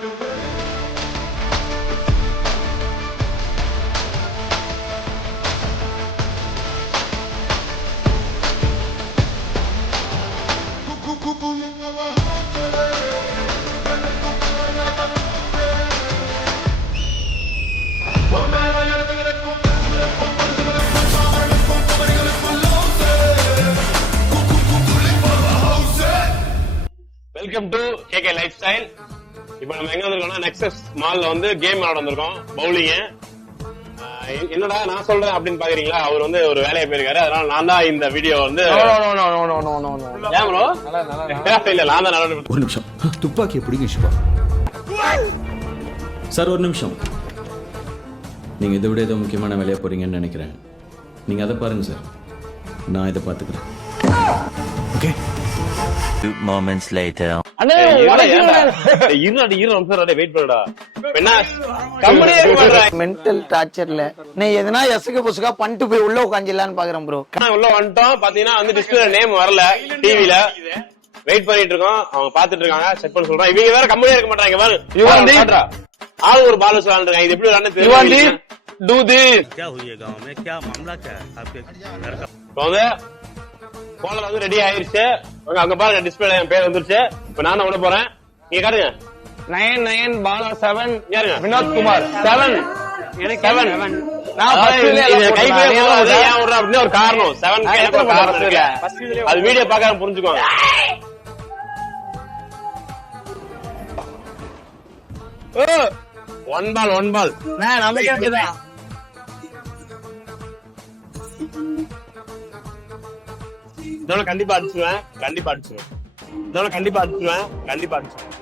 Welcome to KK Lifestyle. இப்போ நம்ம எங்க வந்திருக்கோம்னா நெக்ஸஸ் மால்ல வந்து கேம் விளையாட வந்திருக்கோம். பவுலிங் என்னடா நான் சொல்றேன் அப்படின்னு பாக்குறீங்களா? அவர் வந்து ஒரு வேலையை போயிருக்காரு. அதனால நான் தான் இந்த வீடியோ வந்து? இல்ல நான் தான் ஒரு நிமிஷம். துப்பாக்கி பிடிங்க சிவா சார் ஒரு நிமிஷம். நீங்கள் இதை விட ஏதோ முக்கியமான வேலையாக போகிறீங்கன்னு நினைக்கிறேன். நீங்கள் அதை பாருங்கள் சார். நான் இதை பார்த்துக்கிறேன். Okay Two moments later. இருநாடு இரு நிமிஷம் வெயிட் பண்ணுடா என்ன கம்பெனியே இருக்க மாட்றா. மென்டல் டார்ச்சர்ல நீ எதனா எசுக்கு புசுக்கா பண்ணிட்டு போய் உள்ள உட்காந்துலான்னு பாக்குறேன் ப்ரோ ஆனா உள்ள வந்துட்டோம் பாத்தீங்கன்னா வந்து டிஸ்பிளே நேம் வரல டிவில வெயிட் பண்ணிட்டு இருக்கோம் அவங்க பாத்துட்டு இருக்காங்க செக் பண்ண சொல்றேன் இவங்க வேற கம்பெனியா இருக்க மாட்டாங்க பாரு யுவாண்டி? காட்டுறா. ஆள் ஒரு பால் வச்சு விளையாண்டுருக்காங்க இது எப்படி விளையாண்டு தெரியல डू दिस क्या हुई है गांव में क्या मामला क्या है आपके घर का இப்போ வந்து போலர் வந்து ரெடி ஆயிருச்சு அங்க பாருங்க டிஸ்பிளே என் பேர் வந்துருச்சு. இப்ப நான் விட போறேன்? நீங்க காட்டுங்க. நயன் நயன் பாலா செவன். யாருங்க வினோத் குமார். செவன். செவன். ஒரு காரணம். செவன் காரணம்? இருக்கு. அது வீடியோ பார்க்காம புரிஞ்சுக்கோங்க. ஒன் பால் ஒன் பால் நமக்கு இதோட கண்டிப்பா அடிச்சுவேன் கண்டிப்பா அடிச்சுவேன் இதோட கண்டிப்பா அடிச்சுவேன் கண்டிப்பா அடிச்சுவேன்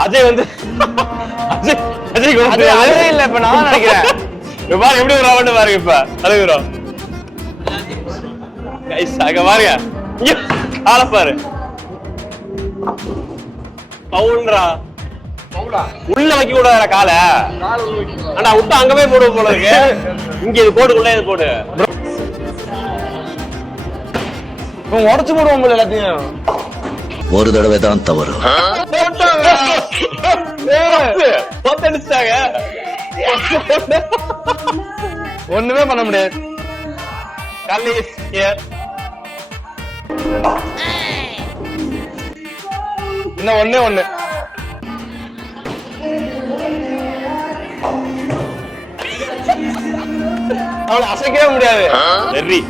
அஜய் வந்து அஜய் அஜய் அது இல்ல இப்ப நான் நினைக்கிறேன். இப்ப பாரு எப்படி ஒரு ரவுண்ட் பாருங்க இப்ப. அழகுறோம் கைஸ் அங்க பாருங்க. கால பாரு. பவுல்ரா. உள்ள வைக்க கூடாதுடா கால. ஆனா விட்டு அங்க போய் போடுவோம் போல இருக்கு. இங்க இது போட்டுக்குள்ளே இது போடு. இப்ப உடச்சு போடுவோம் போல எல்லாத்தையும். ஒரு தடவை தான் தவறு. ஒண்ணுமே பண்ண முடியாது. இன்னும் ஒண்ணே ஒண்ணு. அவனை அசைக்கவே முடியாது. வெற்றி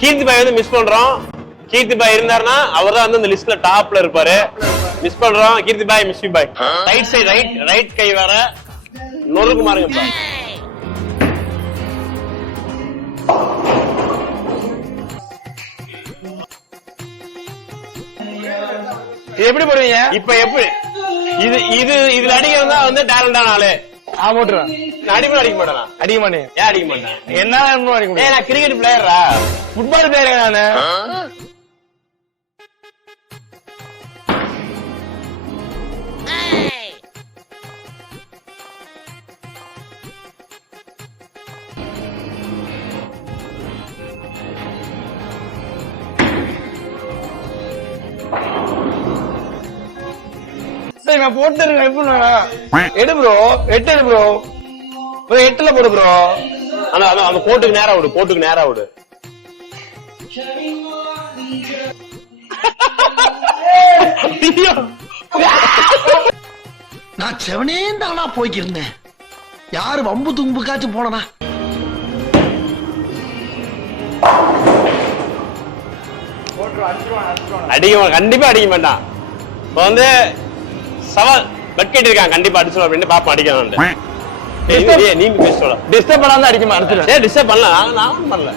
கீர்த்தி பாய் வந்து மிஸ் பண்றோம். கீர்த்தி பாய் இருந்தாருன்னா அவர் தான் வந்து இந்த லிஸ்ட்ல டாப்ல இருப்பாரு. மிஸ் பண்றோம். Keerthi bye miss bye right side right right கை வேற. நொறுக்கு மாறுங்க எப்படி போடுவீங்க? இப்ப எப்படி? இது இது இதுல அடிக்கிறது வந்து டேலண்டான ஆளு. நான் போட்டுருவேன் நான் அடிக்க மாட்டேனா? அடிக்க மாட்டேன். ஏன் அடிக்க மாட்டேன்? என்ன வேணுமோ அடிக்க ஏன் முடியும் நான் கிரிக்கெட் பிளேயரா ஃபுட்பால் பிளேயர் நானு? சரி நான் போட்டு இருக்கேன் எப்படி பண்ணுவேன்? எடு ப்ரோ எட்டு எடு ப்ரோ ப்ரோ எட்டுல போடு ப்ரோ ஆனா அது அந்த கோட்டுக்கு நேரா விடு கோட்டுக்கு நேரா விடு ஐயோ. நான் செவனே தானா போய்க்கிருந்தேன் யாரு வம்பு தும்புக்காச்சும் போனனா அடிக்க. கண்டிப்பா அடிக்க மாட்டான் இப்ப வந்து சவால் பட்கெட் இருக்கான் கண்டிப்பா அடிச்சிடும் அப்படின்னு பாப்பா அடிக்கணும் நீ பேசல டிஸ்டர்ப் பண்ணாம அடிக்க அடிச்சிடும் ஏ டிஸ்டர்ப் பண்ணல. நான் நான் பண்ணல.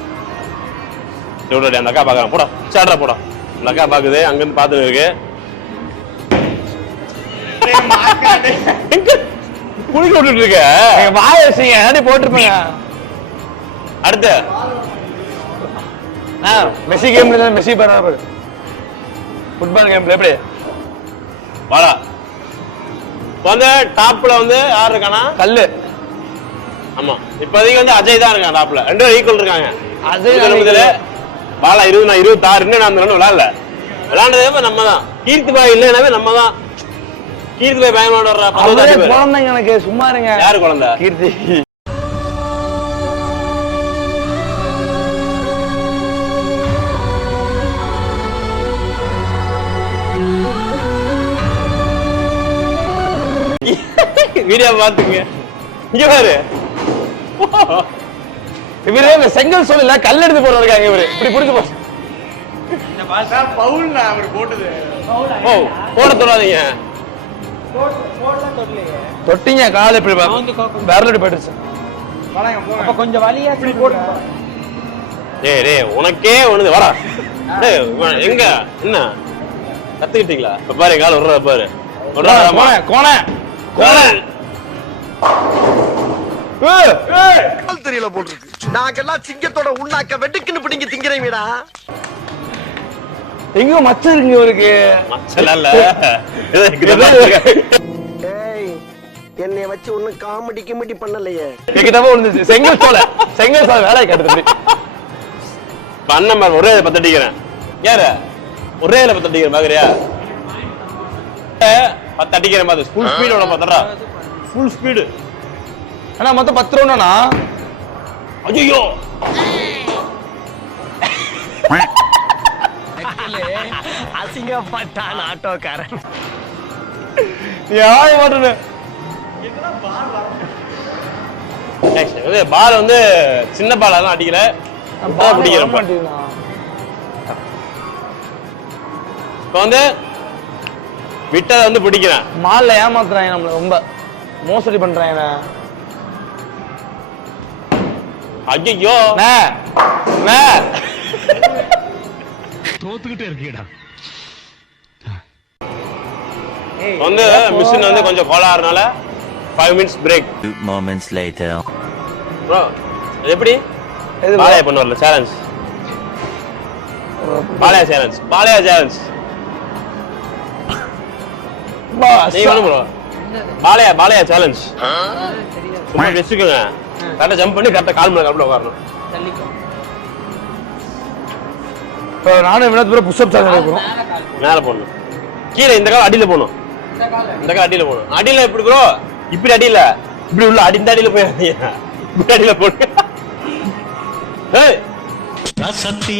விடுடா, அந்த அக்கா பாக்கலாம் போடா சேட்ரா போடா. அந்த அக்கா பாக்குது அங்க இருந்து பாத்துட்டு இருக்கு எங்க? குளிக்க விட்டுட்டு இருக்க? வாய வச்சீங்க ஏதாடி போட்டிருப்பீங்க அடுத்து. ஆ, மெஸ்ஸி கேம்ல மெஸ்ஸி பண்ணாரு. ஃபுட்பால் கேம்ல எப்படி? வாடா. இப்ப வந்து டாப்ல வந்து யார் இருக்கானா? கல்லு. ஆமா. இப்போதைக்கு வந்து அஜய் தான் இருக்கான் டாப்ல ரெண்டு பேரும் ஈக்குவல் இருக்காங்க. அஜய் முதல் முதல்ல பாலா இருபது நான் இருபத்தாறு இன்னும் நான் விளையாடல விளையாண்டதே நம்ம தான் கீர்த்தி பாய் இல்லைனாவே நம்ம தான் கீர்த்தி பாய் பயனோட எனக்கு சும்மா இருங்க. யாரு குழந்தை? கீர்த்தி. வீடியோ பாத்துங்க இங்க பாரு. இவரு இந்த செங்கல் சொல்லல கல் எடுத்து போற இருக்காங்க இவரு. இப்படி புடிச்சு போ. ஓ போட தொடாதீங்க தொட்டிங்க கால் இப்படி விரல் இப்படி போயிடுச்சு. டேய் டேய் உனக்கே ஒண்ணுது. வாடா. எங்க? என்ன? கத்துக்கிட்டீங்களா? இப்ப பாரு கால் விடுறத பாரு. விடுறா, கோண. கோண. தெரியல போட்டுருக்கு. நாங்கெல்லாம் சிங்கத்தோட உண்ணாக்க வெட்டுக்குன்னு பிடிங்க திங்கிறீங்கடா எங்க மச்சம் இவருக்கு. இருக்கு. ஏய் என்னைய வச்சு ஒண்ணும் காமெடி கிமெடி பண்ணலையே. எங்கிட்ட விழுந்துச்சு. செங்கல் சோலை. செங்கல் சோலை வேலையை கட்டுது பண்ண மாதிரி ஒரே பத்து அடிக்கிறேன் யாரு? ஒரே இதுல பத்து அடிக்கிறேன் பாக்குறியா ஏ, பத்து அடிக்கிறேன் பாத்து ஃபுல் ஸ்பீடோட பத்தடா ஃபுல் ஸ்பீடு ஆனா மொத்தம் பத்து ரவுண்டானா ஐயோ அசிங்கப்பட்டான் ஆட்டோக்காரன். யாரு மாட்டேன்னு பால் வந்து சின்ன பாலாம் அடிக்கல. பிடிக்கிறேன் இப்ப வந்து விட்டதை வந்து பிடிக்கிறேன். மால்ல ஏமாத்துறாங்க நம்மள ரொம்ப. மோசடி பண்றாங்க ஐயோ அண்ணே, அண்ணே. வந்து மிஷின் வந்து கொஞ்சம் கோளாறுனால five minutes break moments later. Bro எப்படி? bro? பாளையா பண்ணுவார்ல சேலஞ்ச் பாளையா சேலஞ்ச் பாளையா சேலஞ்ச் நீங்க வேணும் ப்ரோ பாளையா பாளையா சேலஞ்ச் சும்மா வச்சுக்கோங்க. கரெக்டா ஜம்ப் பண்ணி கரெக்டா கால் மணி கரெக்டா உட்காரணும். இப்ப நானும் வினோத் ப்ரோ புஷ்அப் சேனல் இருக்கிறோம் மேல போடணும். கீழே இந்த கால் அடியில போகணும் இந்த கால் அடியில போகணும் அடியில எப்படி ப்ரோ இப்படி அடியில. இப்படி உள்ள அடி இந்த அடியில போயிடாதீங்க இப்படி அடியில போடு. ஏய் ரசத்தி.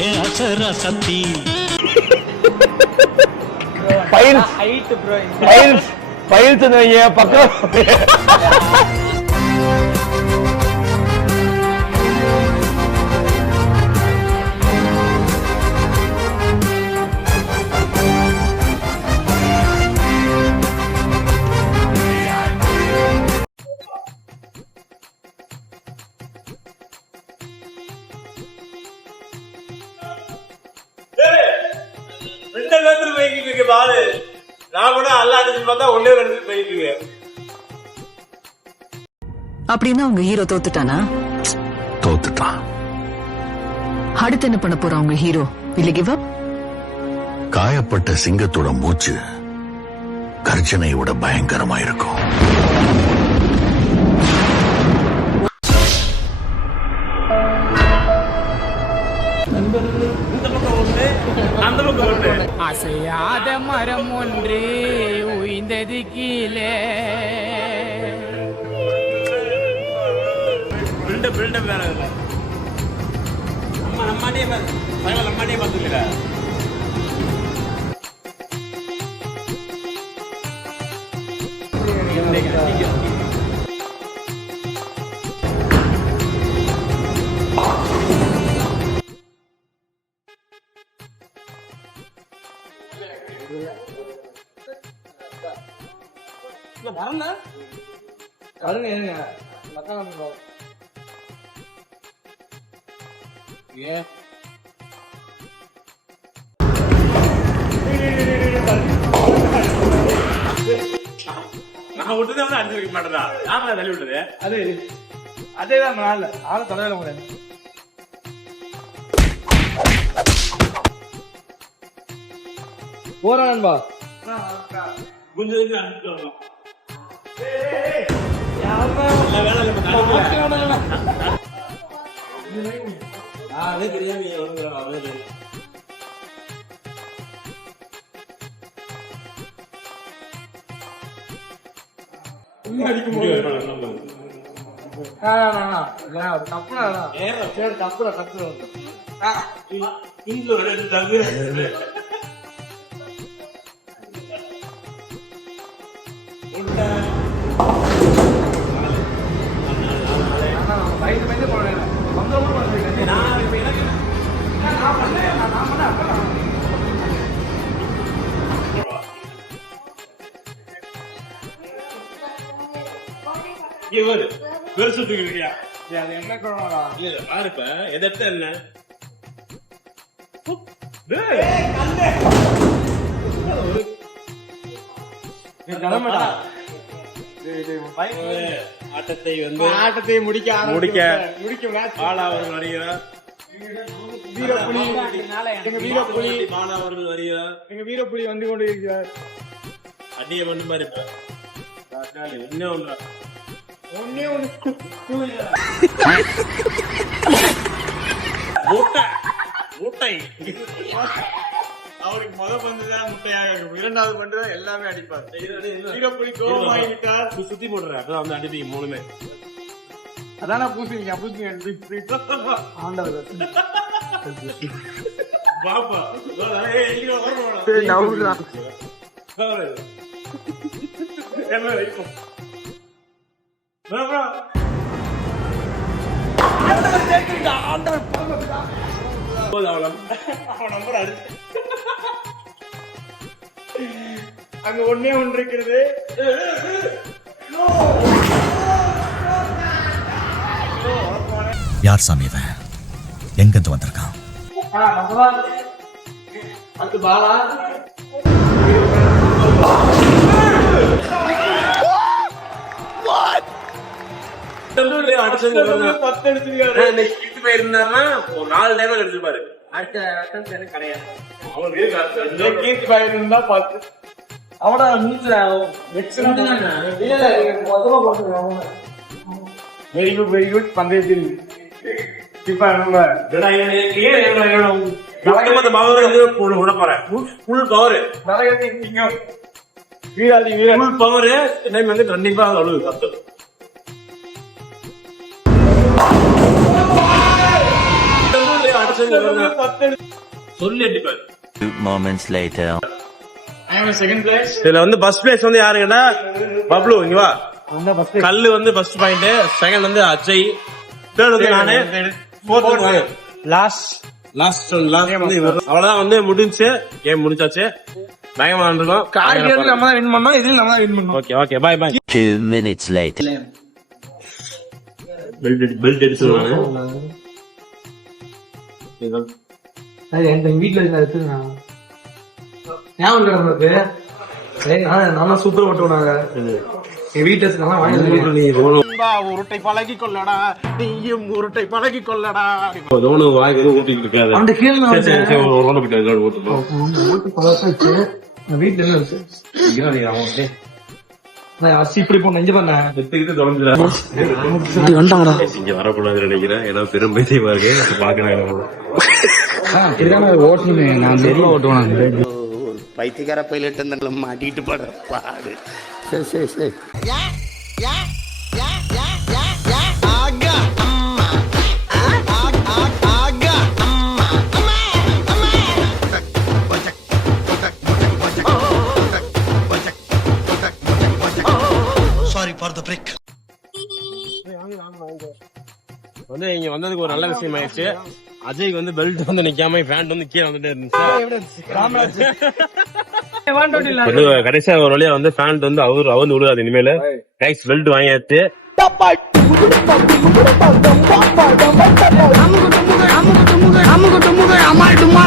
ஏ அசரசத்தி ஃபைல்ஸ் ஃபைல்ஸ் பயிற்சி வைங்க பக்கம் ரெண்டு இருக்கு நான் கூட அல்லா அடிச்சு பார்த்தா ஒன்னே ரெண்டு போயிட்டு இருக்கு அப்படின்னா உங்க ஹீரோ தோத்துட்டானா? தோத்துட்டான். அடுத்து என்ன பண்ண போறா உங்க ஹீரோ இல்ல கிவ் அப் காயப்பட்ட சிங்கத்தோட மூச்சு கர்ஜனையை விட பயங்கரமா இருக்கும். அந்த பக்கம் ஒண்ணு அசையாத மரம் ஒன்று உய்ந்தது கீழே. பில்டப் பில்டப் வேற இல்ல நம்ம நம்மாட்டே பார்த்து நம்மாட்டே பார்த்துக்கல கருங்க நான் வந்து அடிச்சு வைக்க மாட்டேதா நாம தள்ளி விட்டது? அது அதேதான் நாள் ஆள தலையில முடியாது போறா நண்பா. கொஞ்சம் அனுப்பிட்டு வரணும் வேலை. அதே தெரியாம நீங்க வந்து அதே இங்க பாரு, பெருசு தூக்கிருக்கியா? இல்ல, இல்ல, பாரு இப்ப, எதிர்த்த என்ன? ஆட்டத்தை வந்து ஆட்டத்தை முடிக்க முடிக்க. முடிக்க வருகிறார். வீரப்புலி எங்க வீரப்புலி பாலா. அவர்கள் வருகிறார். எங்க வீரப்புலி வந்து கொண்டு இருக்கிறார் அடிய வந்து மாதிரி இன்னும் ஒன்றா ஒன்னே ஒண்ணு. மூட்டை. மூட்டை. அவருக்கு முத பந்து தான் முட்டையாக இரண்டாவது பந்து எல்லாமே அடிப்பார். வீரப்புலி கோபமாகிவிட்டார் சுத்தி போடுறேன். அதான் வந்து அடிப்பீங்க மூணுமே. அதான பூசிங்க பூசிங்க பாப்பா. பாரு. என்ன வைக்கும் அங்க ஒன்னே ஒன்று இருக்கிறது யார் சாமி இவன்? எங்கிருந்து வந்திருக்கான்? அது பாலா. பத்து எடுத்துருக்காரு கிட்டு போயிருந்தாருன்னா ஒரு நாலு டைம் எடுத்துருப்பாரு அவனுக்கு இருக்கு அடுத்த கீர்த்தி பாய் இருந்தா பத்து அவட மூச்சுல வெரி குட் வெரி குட் பந்தயத்தில் இப்ப நம்ம ஏடா, இவன் ஏன் இவன் இவன் மொத்தமா அந்த power moments later. இதுல வந்து ஃபர்ஸ்ட் பிளேஸ் வந்து யாருங்கன்னா பப்ளு இங்க வா. கல்லு வந்து ஃபர்ஸ்ட் பாயிண்ட் செகண்ட் வந்து அஜய் தேர்ட் வந்து நானு ஃபோர்த் வந்து லாஸ்ட் லாஸ்ட் லாஸ்ட் வந்து அவ்வளவுதான் வந்து முடிஞ்சு கேம் முடிச்சாச்சு பயங்கரமா நம்ம தான் வின் பண்ணோம். இதுல நம்ம தான் வின் பண்ணோம். Okay okay bye bye Two minutes later. Belt belt எடுத்துருவாங்க எங்க வீட்டுல இருக்க எடுத்துருக்காங்க ஞாபகம் இல்லை நம்மளுக்கு நான் சூப்பர் வீட்டுல நல்லா வாங்கி உருட்டை பழகி கொள்ளடா. நீயும் உருட்டை பழகி கொள்ளடா. தோணு வாய்க்கு எதுவும் ஊட்டிட்டு இருக்காது. அந்த கீழே சரி, சரி, சரி, ஒரு round போயிட்டு அதுக்கு ஓட்டுப்போம். ஓட்டு பழசாச்சு. வீட்டுல இருக்கு இப்படி போன நெஞ்சு பண்ண செத்துக்கிட்டு தொலைஞ்சிடா. இங்க வரக்கூடாதுன்னு நினைக்கிறேன். ஏன்னா பெரும் பைத்தியமா இருக்கு. பாக்குறாங்க இதுதானே ஓட்டணுமே நான் தெரியல ஓட்டுவேன் ஒரு பைத்தியக்கார பைலட் இருந்தாங்கள மாட்டிட்டு படுற பாடு. சரி சரி சாரி. வந்து இங்க வந்ததுக்கு ஒரு நல்ல விஷயம் ஆயிடுச்சு. அஜய்க்கு வந்து பெல்ட் வந்து நிக்காம பேண்ட் வந்து கீழே வந்துட்டே இருந்துச்சு. கடைசியா ஒரு வழியா வந்து பேண்ட் வந்து அவரு அவந்து விழுகாது இனிமேல. கைஸ் பெல்ட் வாங்கியாச்சு. அம்மா